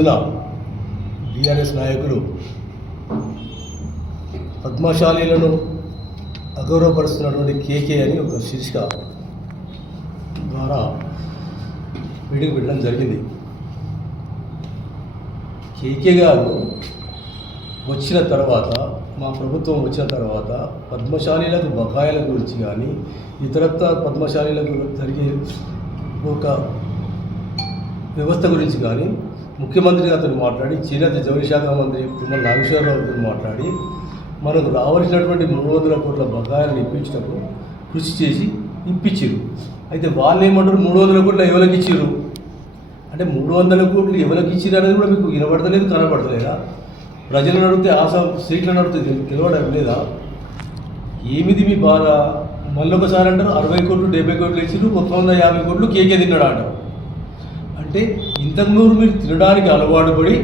నిన్నటి రోజున బీఆర్ఎస్ నాయకులు పద్మశాలీలను అగౌరవపరుస్తున్నటువంటి కేకే అని ఒక శీర్షిక ద్వారా వీడికి పెట్టడం జరిగింది. కేకే గారు వచ్చిన తర్వాత మా ప్రభుత్వం వచ్చిన తర్వాత పద్మశాలీలకు బకాయిల గురించి కానీ ఇతరత్ర పద్మశాలీలకు జరిగే ఒక వ్యవస్థ గురించి కానీ ముఖ్యమంత్రి అతను మాట్లాడి చేనేత జౌళి శాఖ మంత్రి తిమ్మల నాగేశ్వరరావుతో మాట్లాడి మనకు రావాల్సినటువంటి మూడు వందల కోట్ల బకాయిలను ఇప్పించినప్పుడు కృషి చేసి ఇప్పించారు. అయితే వాళ్ళు ఏమంటారు? మూడు వందల కోట్ల ఎవరికి ఇచ్చారు? అంటే మూడు వందల కోట్లు ఎవరికి ఇచ్చారు అనేది కూడా మీకు వినబడతలేదు కనబడతలేదా? ప్రజలను అడిగితే ఆశ సీట్లను అడిగితే తెలవడం లేదా? ఏమిది మీ బాధ? మళ్ళీ ఒకసారి అంటారు అరవై కోట్లు డెబ్బై కోట్లు ఇచ్చారు మొత్తం వంద యాభై కోట్లు కేకే తిన్నాడు అంటారు. అంటే ఇంతకుముందు మీరు తినడానికి అలవాటు పడి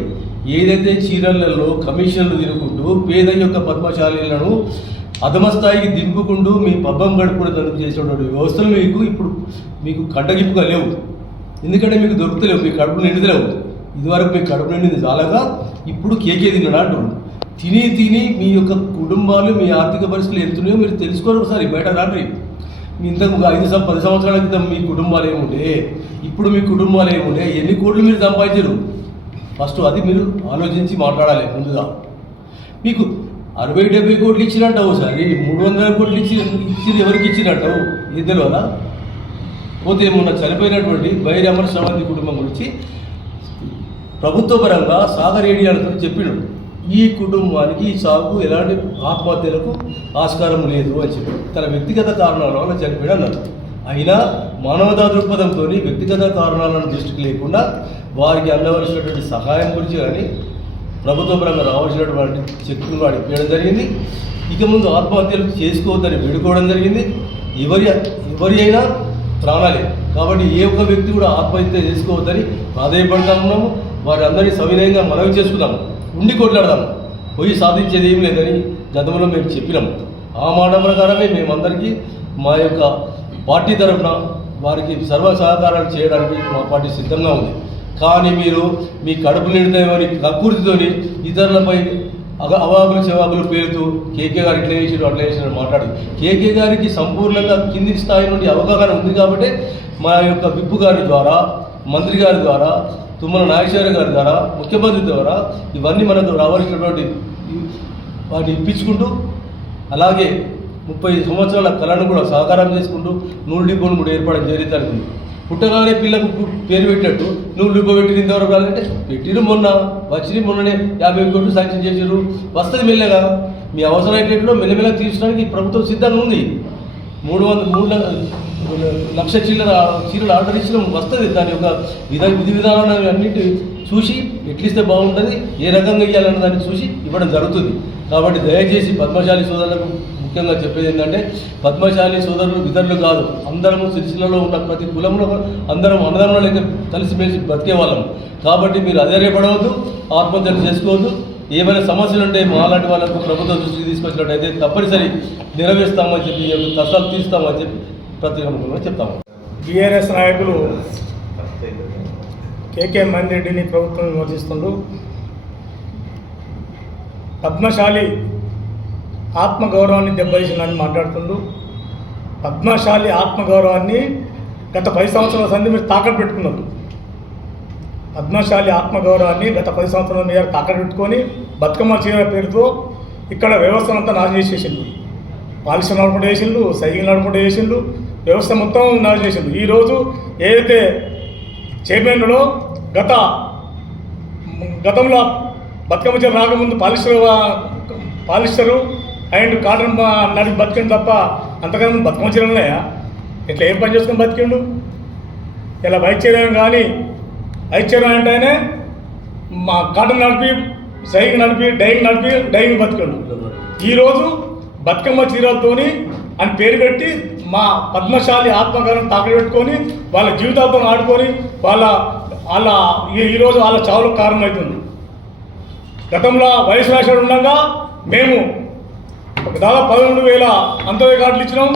ఏదైతే చీరలలో కమిషన్లు తినుకుంటూ పేద యొక్క పద్మశాలీలను అధమస్థాయికి దింపుకుంటూ మీ పబ్బం గడుపుకుని తలుపు చేసేటువంటి వ్యవస్థలు మీకు ఇప్పుడు మీకు కంటగింపుగా లేవు. ఎందుకంటే మీకు దొరుకుతలేవు మీ కడుపు నిండుతలేవు. ఇదివరకు మీ కడుపు నిండింది చాలాగా ఇప్పుడు కేకే తిన్నాడు అంటున్నాడు తిని తిని మీ యొక్క కుటుంబాలు మీ ఆర్థిక పరిస్థితులు ఎంతున్నాయో మీరు తెలుసుకోరు ఒకసారి బయట రాండి ఇంతకు ఐదు పది సంవత్సరాల క్రితం మీ కుటుంబాలు ఏముండే? ఇప్పుడు మీ కుటుంబాలు ఏముండే? ఎన్ని కోట్లు మీరు సంపాదించరు ఫస్ట్ అది మీరు ఆలోచించి మాట్లాడాలి ముందుగా. మీకు అరవై డెబ్బై కోట్లు ఇచ్చినట్టవు ఒకసారి మూడు వందల కోట్లు ఇచ్చి ఇచ్చి ఎవరికి ఇచ్చినట్టవు ఇద్దరు వల్ల పోతే మొన్న చనిపోయినటువంటి బైరి అమర కుటుంబం గురించి ప్రభుత్వ పరంగా సాగర్ ఏడియాలతో చెప్పిండు ఈ కుటుంబానికి ఈ సాగు ఎలాంటి ఆత్మహత్యలకు ఆస్కారం లేదు అని చెప్పి తన వ్యక్తిగత కారణాల వల్ల చనిపోయాడు అన్నారు అయినా మానవతా దృక్పథంతో వ్యక్తిగత కారణాలను దృష్టికి లేకుండా వారికి అందవలసినటువంటి సహాయం గురించి కానీ ప్రభుత్వ పరంగా రావాల్సినటువంటి శక్తులు వాడు ఇప్పించడం జరిగింది. ఇక ముందు ఆత్మహత్యలు చేసుకోవద్దని వేడుకోవడం జరిగింది. ఎవరి ఎవరి అయినా ప్రాణాలే. కాబట్టి ఏ ఒక్క వ్యక్తి కూడా ఆత్మహత్య చేసుకోవద్దని ప్రాధాన్యపడతా ఉన్నాము. వారి అందరినీ సవినయంగా మనవి చేసుకున్నాము ఉండి కొట్లాడదాం. పోయి సాధించేది ఏం లేదని గతంలో మేము చెప్పినాం. ఆ మాట ప్రకారమే మేమందరికీ మా యొక్క పార్టీ తరఫున వారికి సర్వ సహకారాలు చేయడానికి మా పార్టీ సిద్ధంగా ఉంది. కానీ మీరు మీ కడుపు నిండుతామని కక్కుర్తితోని ఇతరులపై అగ అవాకులు చెవాకులు పేరుతూ కేకే గారు ఇట్లా చేసాడు అట్లా చేసాడు మాట్లాడు కేకే గారికి సంపూర్ణంగా కింది స్థాయి నుండి అవగాహన ఉంది కాబట్టి మా యొక్క విప్పు గారి ద్వారా మంత్రి గారి ద్వారా తుమ్మల నాగేశ్వర గారి ద్వారా ముఖ్యమంత్రి ద్వారా ఇవన్నీ మనకు రావాల్సినటువంటి వాటిని ఇప్పించుకుంటూ అలాగే ముప్పై సంవత్సరాల కళను కూడా సహకారం చేసుకుంటూ నూలు డిపోను కూడా ఏర్పడడం జరుగుతుంది పుట్టగానే పిల్లకు పేరు పెట్టినట్టు నువ్వు డిపో పెట్టిన ఇంతవరకు రాలంటే పెట్టిరు మొన్న వచ్చిన మొన్ననే యాభై కోట్లు శాంక్షన్ చేసారు వస్తుంది మెల్లగా. మీ అవసరం ఏంటంటే మెల్లమెల్లగా తీర్చడానికి ప్రభుత్వం సిద్ధంగా ఉంది. మూడు వందల మూడు లక్ష చీరల చీరలు ఆర్డర్ వస్తుంది. దాని యొక్క విధ విధి విధానాలు అన్నిటి చూసి ఎట్లిస్తే బాగుంటుంది. ఏ రకంగా ఇవ్వాలన్న దాన్ని చూసి ఇవ్వడం జరుగుతుంది. కాబట్టి దయచేసి పద్మశాలి సోదరులకు ముఖ్యంగా చెప్పేది ఏంటంటే పద్మశాలి సోదరులు ఇతరులు కాదు. అందరం సిరిసిల్లలో ఉన్న ప్రతి కులంలో అందరం అన్నదమ్ముల లెక్క కలిసిమెలిసి బతికే వాళ్ళం కాబట్టి మీరు అధైర్యపడవద్దు ఆత్మహత్యలు చేసుకోవద్దు. ఏమైనా సమస్యలు ఉంటే మాలాంటి వాళ్ళకు ప్రభుత్వం దృష్టికి తీసుకొచ్చినట్టయితే తప్పనిసరి నెరవేరుస్తామని చెప్పి ఈ తీస్తామని కష్టాలు చెప్పి ప్రతిగా చెప్తాము. బీఆర్ఎస్ నాయకులు కేకే మందిరెడ్డిని ప్రభుత్వం విమర్శిస్తుండ్రు పద్మశాలి ఆత్మగౌరవాన్ని దెబ్బతీసిందని మాట్లాడుతుండ్రు. పద్మశాలి ఆత్మగౌరవాన్ని గత పది సంవత్సరాల సంది మీరు తాకట్టు పెట్టుకున్నారు. పద్మశాలి ఆత్మగౌరవాన్ని గత పది సంవత్సరాల మీద తాకట్టు పెట్టుకొని బతుకమ్మ చీర పేరుతో ఇక్కడ వ్యవస్థనంతా నాశనం చేసేసింది పాలిష నడుపుడు వేసిండు సైకిల్ నడుపుడు చేసిండు వ్యవస్థ మొత్తం నాశనం చేసిండు. ఈరోజు ఏదైతే చైర్మన్లో గత గతంలో బతుకమ్మ చీర రాకముందు పాలిస్టర్ పాలిస్టరు అండ్ కాటన్ నడిపి బతికిండు తప్ప అంతకన్నా బతుకమ్మ చీరలు ఉన్నాయా? ఇట్లా ఏం పని చేసుకుని బతికిండు? ఇలా బైక్ కానీ వైద్యం అంటేనే మా కాటన్ నడిపి సైకిల్ నడిపి డైయింగ్ నడిపి డైయింగ్ బతికిండు. ఈరోజు బతుకమ్మ చీరలతోని అని పేరు పెట్టి మా పద్మశాలి ఆత్మగౌరవం తాకలు పెట్టుకొని వాళ్ళ జీవితాలతో ఆడుకొని వాళ్ళ వాళ్ళ ఈ- ఈరోజు వాళ్ళ చావులకు కారణమవుతుంది గతంలో వయసు రాశాడు ఉండగా మేము దాదాపు పదకొండు వేల అంతర్య కార్డులు ఇచ్చినాం.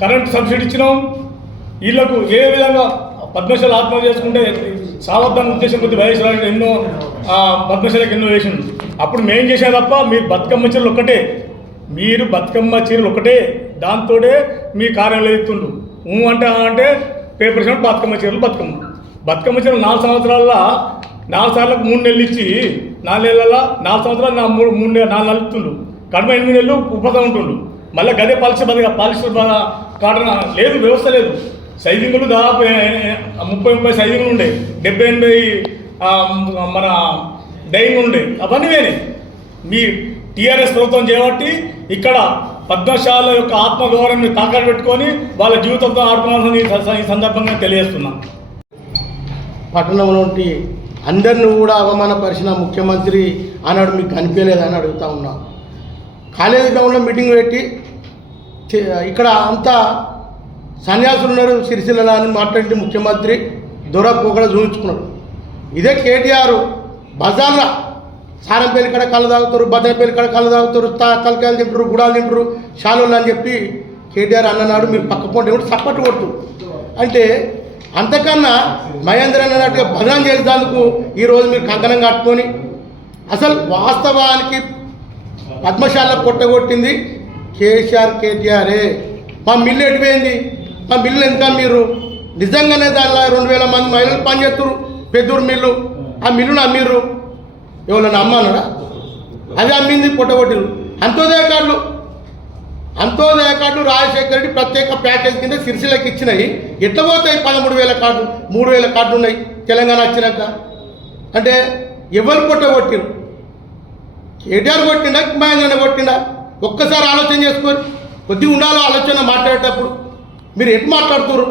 కరెంట్ సబ్సిడీ ఇచ్చినాం. వీళ్ళకు ఏ విధంగా పద్మశాల ఆత్మహత్య చేసుకుంటే సావధాన ఉద్దేశం కొద్ది వైఎస్ఆర్ ఎన్నో పద్మశాలకు ఎన్నో వేసిండు. అప్పుడు మేం చేసే తప్ప మీరు బతుకమ్మ చీరలు ఒక్కటే. మీరు బతుకమ్మ చీరలు ఒకటే దాంతోనే మీ కార్యాలయం ఎత్తుండు ఊ అంటే అంటే పేపర్ చేయడం బతుకమ్మ చీరలు బతుకమ్మ. బతుకమ్మ చీరలు నాలుగు సంవత్సరాల నాలుగు సార్లకు మూడు నెలలు ఇచ్చి నాలుగు నెలల నాలుగు సంవత్సరాలు నా మూడు మూడు నెలలు నాలుగు నెలలు ఇస్తుండు. కడమ ఎనిమిది నెలలు ఉపదం ఉంటుండు. మళ్ళీ గదే పాలిసీ బదిగా పాలిసీ కాటన్ లేదు వ్యవస్థ లేదు. సైనికులు దాదాపు ముప్పై ముప్పై సైనికులు ఉండే. డెబ్బై ఎనభై మన డైన్ ఉండే. అవన్నీ వేరే. మీ టీఆర్ఎస్ ప్రభుత్వం చేయబట్టి ఇక్కడ పద్మశాల యొక్క ఆత్మగౌరవాన్ని తాకట్టు పెట్టుకొని వాళ్ళ జీవితంతో ఆడుకోవాలని ఈ సందర్భంగా తెలియజేస్తున్నా. పట్టణంలోంటి అందరిని కూడా అవమానపరిచిన ముఖ్యమంత్రి అన్నాడు మీకు కనిపించలేదని అడుగుతా ఉన్నా. కాలేజీ గ్రౌండ్లో మీటింగ్ పెట్టి ఇక్కడ అంతా సన్యాసులు ఉన్నారు సిరిసిల్ల అని మాట్లాడి ముఖ్యమంత్రి. దొర పోకడ చూపించుకున్నాడు. ఇదే కేటీఆర్ బజార్లో సారంపేలి కడ కళ్ళు తాగుతారు బదనపల్లి కడ కళ్ళు తాగుతారు తలకాయలు తింటారు గుడాలు తింటారు షాలోళ్ళు అని చెప్పి కేటీఆర్ అన్ననాడు మీరు పక్క పొంటి కూడా సప్పట్టు కొడుతూ. అంటే అంతకన్నా మహేంద్ర అన్నట్టుగా భజన చేసేందుకు ఈరోజు మీరు కంకణం కట్టుకొని అసలు వాస్తవానికి పద్మశాల పొట్టగొట్టింది కేసీఆర్ కేటీఆరే. మా మిల్లు ఎటుపోయింది? ఆ మిల్లు ఎంత మీరు? నిజంగానే దానిలో రెండు వేల మంది మహిళలు పనిచేస్తారు పెద్దూరు మిల్లు. ఆ మిల్లును అమ్మిర్రు. ఎవరన్నా అమ్మానడా అది అమ్మింది పొట్టగొట్టిరు అంత్యోదయ కార్డులు. అంత్యోదయ కార్డు రాజశేఖర రెడ్డి ప్రత్యేక ప్యాకేజ్ కింద సిరిసిల్లకి ఇచ్చినాయి. ఎట్లా పోతాయి పదమూడు వేల కార్డు? మూడు వేల కార్డు ఉన్నాయి. తెలంగాణ వచ్చినాక. అంటే ఎవరు పొట్టగొట్టిరు కేటీఆర్ కొట్టిండా మహేంద్రనే కొట్టిండా? ఒక్కసారి ఆలోచన చేసుకోరు. కొద్దిగా ఉండాలో ఆలోచన మాట్లాడేటప్పుడు. మీరు ఎటు మాట్లాడుతున్నారు?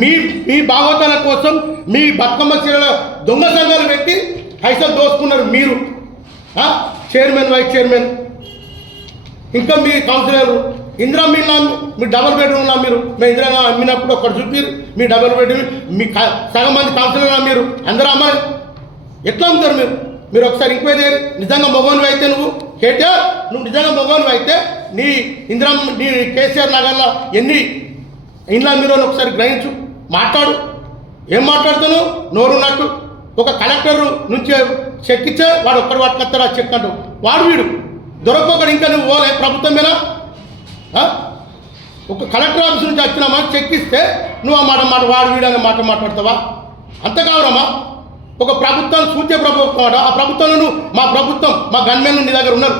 మీ మీ భాగోతాల కోసం మీ బతుకమ్మ చీరల దొంగ సంఘాలు పెట్టి పైసలు దోసుకున్నారు మీరు. Chairman vice chairman. ఇంకా మీ కౌన్సిలర్ ఇందిరా నా మీ డబల్ బెడ్రూమ్ నా మీరు. మీ ఇందిరా అమ్మినప్పుడు ఒకటి చూపిరు. మీ డబల్ బెడ్రూమ్ మీ సగం మంది కౌన్సిలర్లా మీరు. అందరూ అమ్మాలి ఎట్లా అమ్ముతారు మీరు? మీరు ఒకసారి ఎంక్వైరీ చేయండి నిజంగా మగవాను అయితే నువ్వు? కేటీఆర్ నువ్వు నిజంగా మగవాను అయితే నీ ఇందిరా నీ కేసీఆర్ నగర్లో ఎన్ని ఇండ్ల మీరు ఒకసారి గ్రహించు. మాట్లాడు. ఏం మాట్లాడుతాను నోరున్నట్టు ఒక కలెక్టర్ నుంచి చెక్ ఇచ్చే వాడు ఒక్కడు పట్టుకొస్తాడు ఆ చెక్ అంటూ. వాడు వీడు. దొరకొకడు ఇంకా నువ్వు పోలే. ప్రభుత్వం మీద ఒక కలెక్టర్ ఆఫీస్ నుంచి వచ్చినామా? చెక్ ఇస్తే నువ్వు ఆ మాట మాట వాడు వీడు అనే మాట మాట్లాడతావా? అంత కావరమ్మా. ఒక ప్రభుత్వం సూచ్య ప్రభుత్వం ఆ ప్రభుత్వంలో నువ్వు మా ప్రభుత్వం మా గన్మెన్లు నీ దగ్గర ఉన్నారు.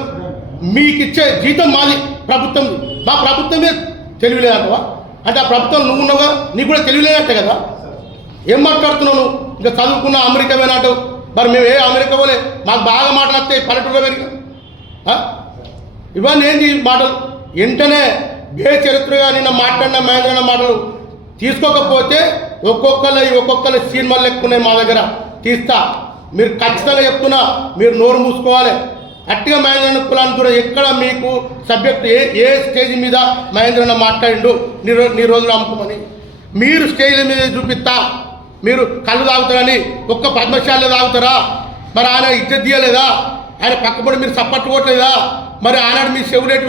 మీకు ఇచ్చే జీతం మాది. ప్రభుత్వం మా ప్రభుత్వమే తెలివిలేదంటవా? అంటే ఆ ప్రభుత్వం నువ్వు ఉన్నావుగా? నీకు కూడా తెలియలేనట్టే కదా? ఏం మాట్లాడుతున్నావు నువ్వు? ఇంకా చదువుకున్న అమెరికా పోయినట్టు మరి మేము ఏ అమెరికా పోలే? మాకు బాగా మాటలు వస్తాయి పల్లెటూరులో పెరిగి ఇవన్నీ ఏంటి మాటలు? వెంటనే గే చరిత్రగా నిన్న మాట్లాడిన మహేంద్రన్న మాటలు తీసుకోకపోతే ఒక్కొక్కరు ఒక్కొక్కరు సినిమాలు ఎక్కున్నాయి మా దగ్గర. తీస్తా. మీరు ఖచ్చితంగా చెప్తున్నా మీరు నోరు మూసుకోవాలి. అట్టిగా మహేంద్రన్న కులాన్ని కూడా ఎక్కడ మీకు సబ్జెక్ట్ ఏ ఏ స్టేజ్ మీద మహేంద్రన్న మాట్లాడిండు నీ రో నీ రోజులు అమ్ముకోమని. మీరు స్టేజ్ మీద చూపిస్తా. మీరు కళ్ళు తాగుతారని ఒక్క పద్మశాలలో తాగుతారా? మరి ఆయన ఇజ్జత్ తీయలేదా? ఆయన పక్కపడి మీరు సప్పట్టు కొట్టలేదా? మరి ఆనాడు మీ చెవులు ఎటు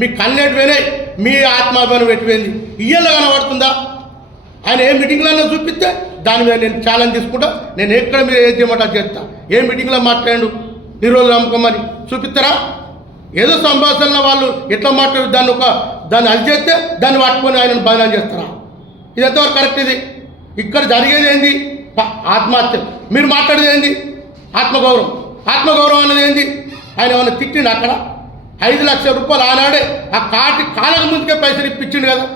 మీ కళ్ళు ఎటుపోయినాయి మీ ఆత్మాభిమానం ఎటు ఇయ్యలో కనబడుతుందా? ఆయన ఏ మీటింగ్లో చూపిస్తే దాని మీద నేను ఛాలెంజ్ తీసుకుంటా. నేను ఎక్కడ మీరు ఏం చేయమంటా చేస్తా ఏ మీటింగ్లో మాట్లాడు ఈ రోజు చూపిస్తారా? ఏదో సంభాషణ వాళ్ళు ఎట్లా మాట్లాడు దాన్ని ఒక దాన్ని అది చేస్తే దాన్ని పట్టుకొని ఆయనను బదనం చేస్తారా? ఇది ఎంతవరకు కరెక్ట్ ఇది? ఇక్కడ జరిగేది ఏంది? ప- ఆత్మహత్య. మీరు మాట్లాడేది ఏంది? ఆత్మగౌరవం. ఆత్మగౌరవం అనేది ఏంది? ఆయన ఏమైనా తిట్టిండు అక్కడ? ఐదు లక్షల రూపాయలు ఆనాడే ఆ కాటి కాలకు ముందుకే పైసలు ఇప్పించిండు కదా.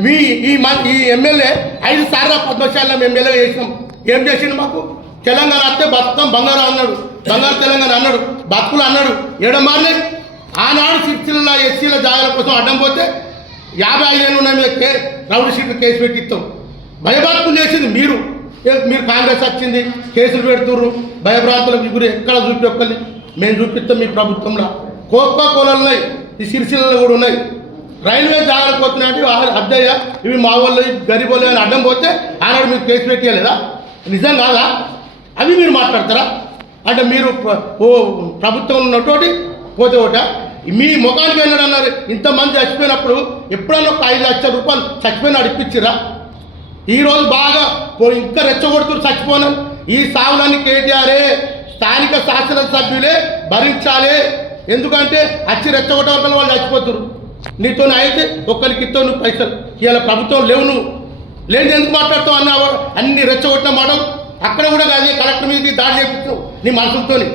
మీ ఈ మన ఈ ఎమ్మెల్యే ఐదు సార్లు పద్మశాలలో ఎమ్మెల్యే చేసినాం. ఏం చేసిండు మాకు? తెలంగాణ వస్తే బతుకం బంగారం అన్నాడు. బంగారు తెలంగాణ అన్నాడు బతుకులు అన్నాడు ఏడమారలే ఆనాడు సిక్స్టీల ఎస్సీల జాగాల కోసం అడ్డం పోతే యాభై ఐదేళ్ళు ఉన్న మీద రౌడ్ రౌడీ షీట్లు కేసు పెట్టి ఇస్తాం భయభాత్తులు చేసింది మీరు. మీరు కాంగ్రెస్ వచ్చింది కేసులు పెడుతుర్రు భయభ్రాంతులకు గురి ఎక్కడ చూపి మేము చూపిస్తాం మీ ప్రభుత్వంలో. కోకో కోలలు ఉన్నాయి ఈ సిరిసిల్లలో కూడా ఉన్నాయి. రైల్వే జాగ్రత్త పోతున్నాయంటే అద్దయ్య ఇవి మా వాళ్ళు గరీబ్ వాళ్ళు అని అడ్డం పోతే ఆనాడు మీరు కేసు పెట్టలేదా నిజం కాదా? అవి మీరు మాట్లాడతారా? అంటే మీరు ఓ ప్రభుత్వం ఉన్నటువంటి పోతే ఒకట మీ ముఖానికి వెళ్ళాడు అన్నారు ఇంతమంది చచ్చిపోయినప్పుడు ఎప్పుడన్నా ఒక ఐదు లక్షల రూపాయలు చచ్చిపోయిన అడిపించిరా ఈరోజు బాగా పో- ఇంకా రెచ్చగొడుతూ చచ్చిపోను. ఈ సావులన్నీ కేటీఆరే స్థానిక శాసనసభ్యులే భరించాలి. ఎందుకంటే అచ్చి రెచ్చగొట్టడం వల్ల వాళ్ళు చచ్చిపోతున్నారు నీతో అయితే ఒక్కరికి ఇతో నువ్వు పైసలు. ఇవాళ ప్రభుత్వం లేవు నువ్వు. లేదు ఎందుకు మాట్లాడుతావు అన్న అన్ని రెచ్చగొట్టిన మాట అక్కడ కూడా అదే కలెక్టర్ మీద దాడి చేపించావు. నీ మనసులతోని.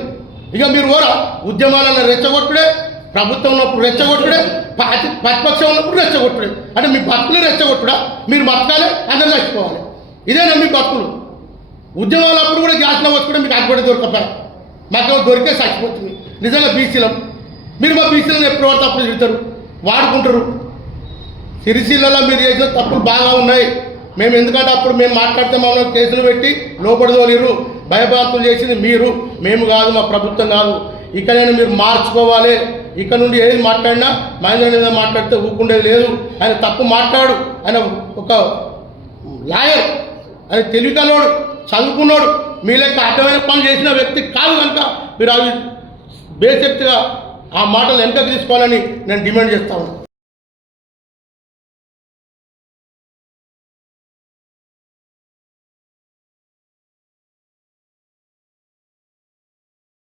ఇక మీరు కూడా ఉద్యమాలలో రెచ్చగొట్టుడే ప్రభుత్వం ఉన్నప్పుడు రెచ్చగొట్టుడే పాతి- ప్రతిపక్షం ఉన్నప్పుడు రెచ్చగొట్టుడే. అంటే మీ బతుకులు రెచ్చగొట్టుడా? మీరు బతకాలి అందరూ చచ్చిపోవాలి ఇదేనా మీ బతుకులు? ఉద్యమాలప్పుడు కూడా గ్యాస్లో వచ్చి కూడా మీకు అడ్బడి దొరకపా. మాకు దొరికే చచ్చిపోతుంది నిజంగా బీసీలం. మీరు మా బీసీలను ఎప్పుడు వాడు తప్పులు చెబుతారు వాడుకుంటారు. సిరిసిల్లలో మీరు చేసిన తప్పులు బాగా ఉన్నాయి. మేము ఎందుకంటే అప్పుడు మేము మాట్లాడితే మమ్మల్ని కేసులు పెట్టి లోపడదోలేరు భయభ్రాంతులు చేసింది మీరు. మేము కాదు మా ప్రభుత్వం కాదు. ఇక నేను మీరు మార్చుకోవాలి. ఇక నుండి ఏది మాట్లాడినా మహేంద్ర మీద మాట్లాడితే ఊపుకుండేది లేదు. ఆయన తప్పు మాట్లాడు. ఆయన ఒక లాయర్. ఆయన తెలివికలోడు చదువుకున్నాడు. మీ లెక్క అడ్డమైన పనులు చేసిన వ్యక్తి కాదు కనుక మీరు అవి బేసెక్ట్గా ఆ మాటలు ఎంత తీసుకోవాలని నేను డిమాండ్ చేస్తా ఉన్నాను.